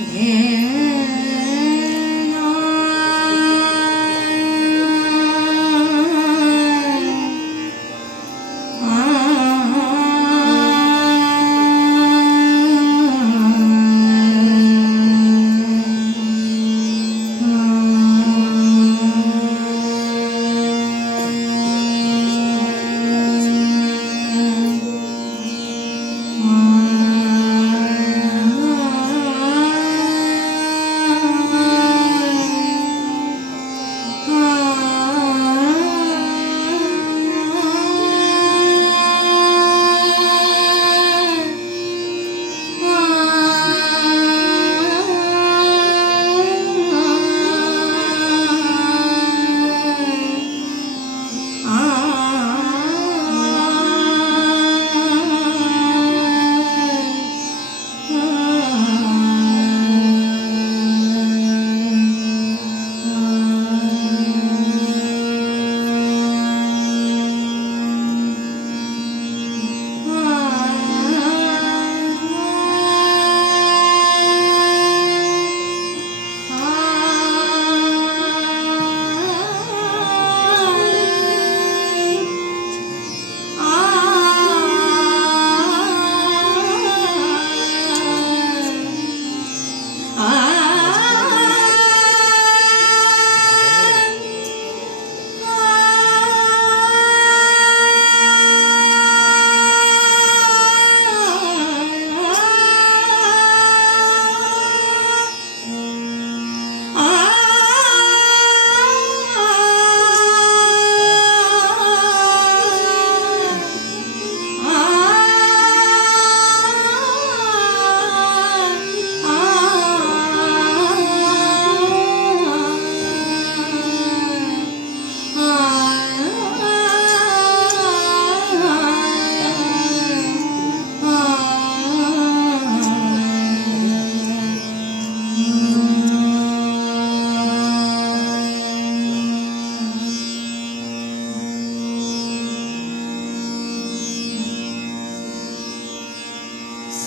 Yeah.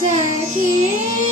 said here.